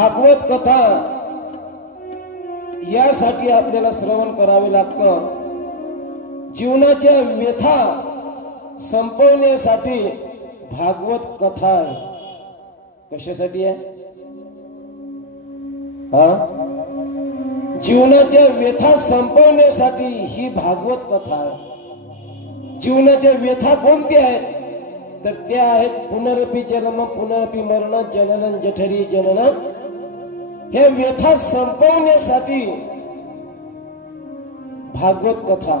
भागवत कथा यासाठी आपल्याला श्रवण करावे लागतं. जीवनाच्या व्यथा संपवण्यासाठी भागवत कथा आहे. कशासाठी आहे? जीवनाच्या व्यथा संपवण्यासाठी ही भागवत कथा आहे. जीवनाच्या व्यथा कोणत्या आहेत? तर त्या आहेत पुनरपि जन्म पुनरपि मरण जननं जठरी जननं. हे व्यथा संपवण्यासाठी भागवत कथा.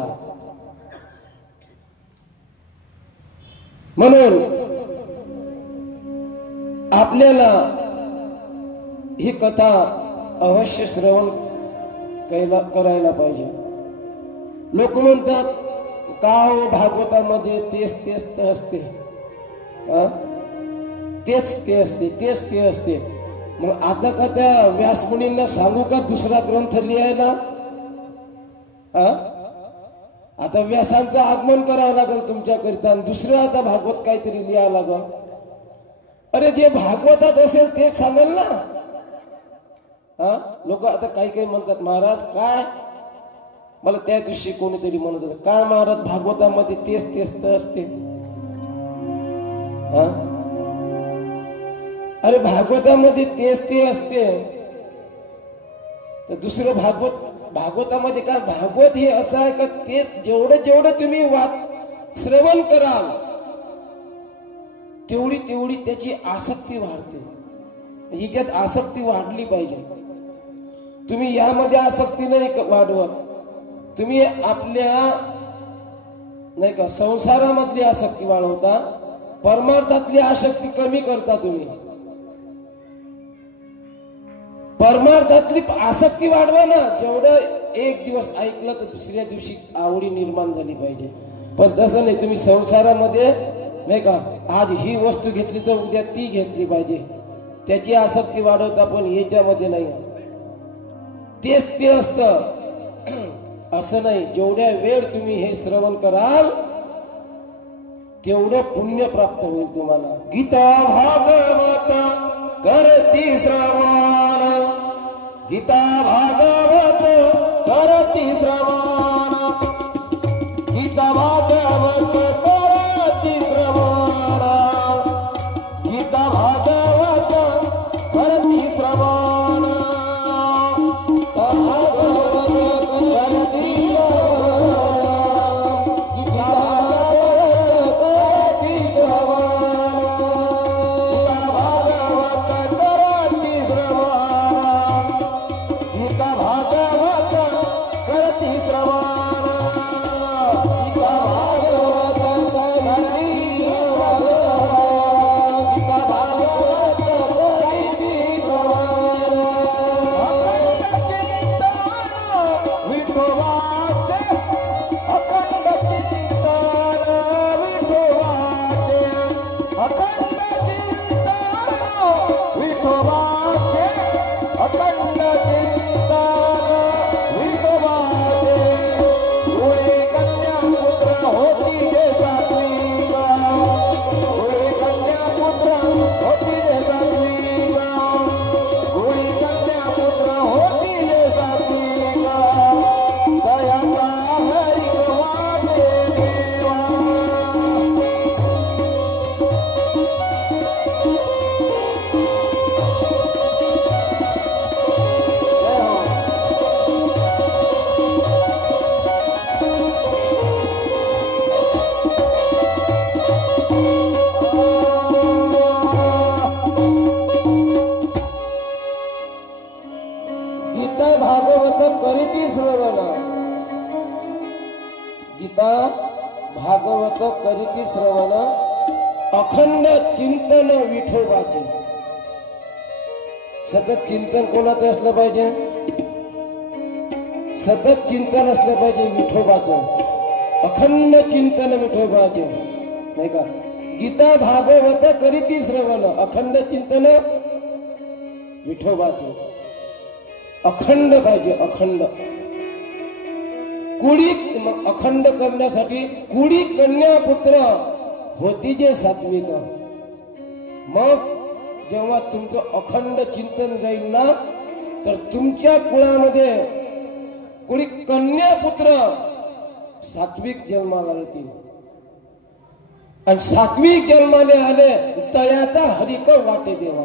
म्हणून आपल्याला ही कथा अवश्य श्रवण करायला पाहिजे. लोक म्हणतात का हो भागवतामध्ये तेच तेच तर असते, तेच ते असते, तेच ते असते. मग आता का त्या व्यासमुनींना सांगू का दुसरा ग्रंथ लिहायला? आता व्यासांचं आगमन करावं लागेल तुमच्याकरिता, दुसरं आता भागवत काहीतरी लिहावं लागल. अरे जे भागवतात असेल तेच सांगेल ना. लोक आता काही म्हणतात महाराज काय, मला त्या दिवशी कोणीतरी म्हणत होतं काय महाराज भागवतामध्ये तेच तेच तर असते. अरे भागवतामध्ये तेच ते असते तर दुसरं भागवतामध्ये काय? भागवत हे असं आहे का तेच जेवढं जेवढं तुम्ही श्रवण कराल तेवढी तेवढी त्याची आसक्ती वाढते. हिच्यात आसक्ती वाढली पाहिजे. तुम्ही यामध्ये आसक्ती नाही वाढवत, तुम्ही आपल्या नाही का संसारामधली आसक्ती वाढवता, परमार्थातली आसक्ती कमी करता. तुम्ही परमार्थातली आसक्ती वाढवा ना. जेवढं एक दिवस ऐकलं तर दुसऱ्या दिवशी आवडी निर्माण झाली पाहिजे. पण तसं नाही, तुम्ही संसारामध्ये नाही का आज ही वस्तू घेतली तर उद्या ती घेतली पाहिजे, त्याची आसक्ती वाढवता. पण याच्यामध्ये नाही, तेच ते असतं असं नाही. जेवढ्या वेळ तुम्ही हे श्रवण कराल तेवढं पुण्य प्राप्त होईल तुम्हाला. गीता भागवत करती श्रवण, गीता भागवत करती श्रवण, गीता भागवत करती श्रवण, गीता भागवत करती श्रवण, करीती श्रवण, अखंड चिंतन विठोबाचे. सतत चिंतन कोणाचं असलं पाहिजे? सतत चिंतन असलं पाहिजे विठोबाचं. अखंड चिंतन विठोबाचे नाही का. गीता भागवत करीती श्रवण, अखंड चिंतन विठोबाचे. अखंड पाहिजे, अखंड. कुडी अखंड करण्यासाठी कुडी कन्या पुत्र होती जे सात्विक. मग जेव्हा तुमचं अखंड चिंतन राहील ना, तर तुमच्या कुळामध्ये कोणी कन्या पुत्र सात्विक जन्माला येतील. आणि सात्विक जन्माने आले तयाचा हरिक वाटे देवा.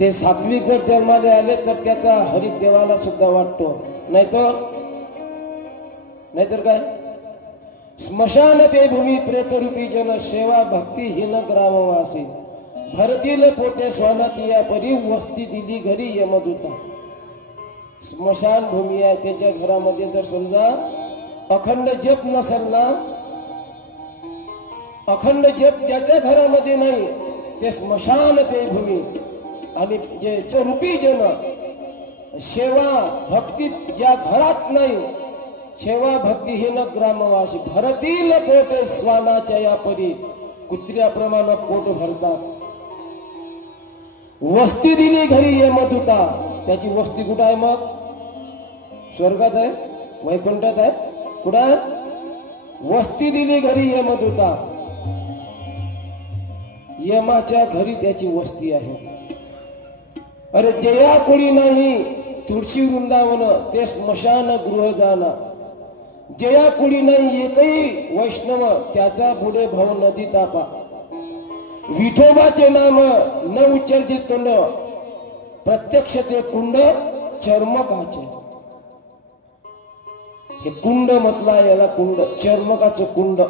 ते सात्विक जर जन्माने आले तर त्याचा हरिक देवाला सुद्धा वाटतो. नाहीतर काय, स्मशान ते भूमी प्रेतरूपी जन सेवा भक्ती हीन ग्रामवासी. भरतील पोटे स्वानाची या परी वस्ती दिली घरी यमदूता. स्मशान भूमी आहे, त्याच्या घरामध्ये जर समजा अखंड जप नसेल ना, अखंड जप ज्याच्या घरामध्ये नाही ते स्मशान ते भूमी. आणि जे रूपी जन सेवा भक्ती ज्या घरात नाही, सेवा भक्ती हे न ग्रामवासी. भरतील पोटे स्वानाच्या या परी कुत्र्याप्रमाणे पोट भरतात. वस्ती दिली घरी यमदूता. त्याची वस्ती कुठं आहे मग? स्वर्गात आहे, वैकुंठात आहे. कुठं? वस्ती दिली घरी यमदूता. यमाच्या घरी त्याची वस्ती आहे. अरे जया कोणी नाही तुळशी वृंदावन ते स्मशान गृह जाना. जया कुडी नाही एकही वैष्णव त्याचा पुढे भाव नदी तापा. विठोबाचे नाम न उच्चारित तोंड प्रत्यक्ष ते कुंड चर्मकाचे. हे कुंड म्हटला याला, कुंड चर्मकाचं कुंड.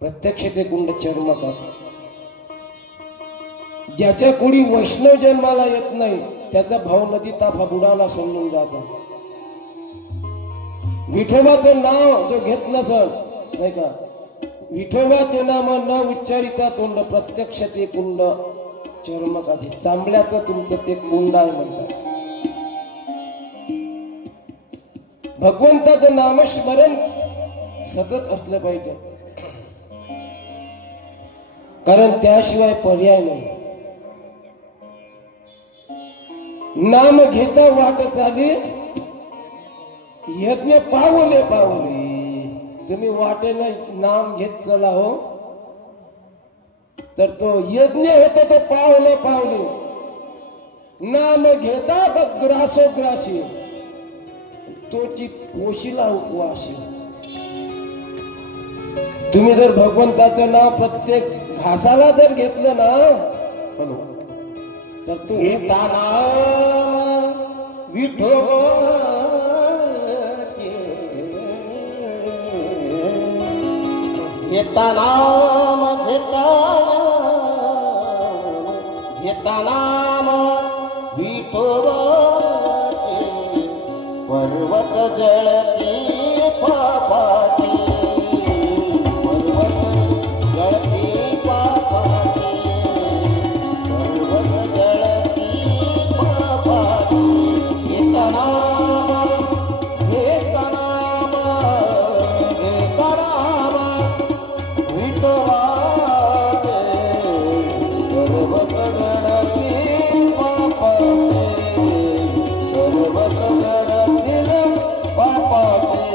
प्रत्यक्ष ते कुंड चर्मकाचं. ज्याच्या कोणी वैष्णव जन्माला येत नाही त्याचा भाव नदी ताफा बुडाला समजून जातो. विठोबाचं नाव जो घेत नसल नाही का, विठोबाचे नाम न उच्चारिता तोंड प्रत्यक्ष ते कुंड चर्मकाचे. चांबल्याचं तुमचं ते कुंड आहे म्हणतात. भगवंताचं नामस्मरण सतत असलं पाहिजे, कारण त्याशिवाय पर्याय नाही. नाम घेता वाट चाली यज्ञ पावले पावले. तुम्ही वाटेने नाम घेत चला हो, तर तो यज्ञ होतो तो पावले पावले. नाम घेता का ग्रासोग्रासी तोची पोशिला उपवासी. तुम्ही जर भगवंताचं नाव प्रत्येक घासाला जर घेतलं ना, तर तू विठोबा घेता नाम विठोबा पर्वत जळती पापाची. पर्वत जळती पापाची. पर्वत जळती पापाची. घेता नाम विठोबा पर्वत जळती पापाची. पर्वत जळती पापाची.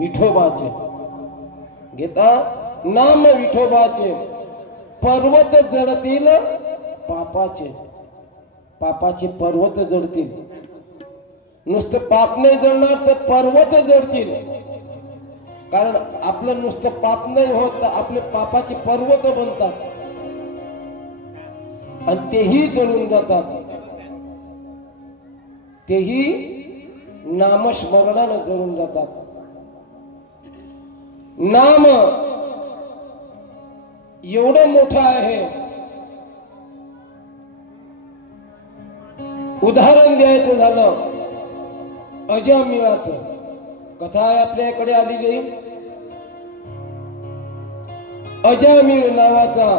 विठोबाचे घेता नाम विठोबाचे पर्वत जडतील पापाचे पापाचे पर्वत जडतील नुसतं पाप नाही जडणार तर पर्वत जडतील कारण आपलं नुसतं पाप नाही होत तर आपले पापाचे पर्वत बनतात आणि तेही जळून जातात तेही नामस्मरणानं जळून जातात नाम एवढं मोठं आहे उदाहरण द्यायचं झालं अजमिळाचं कथा आहे आपल्याकडे आलेली अजमिळ नावाचा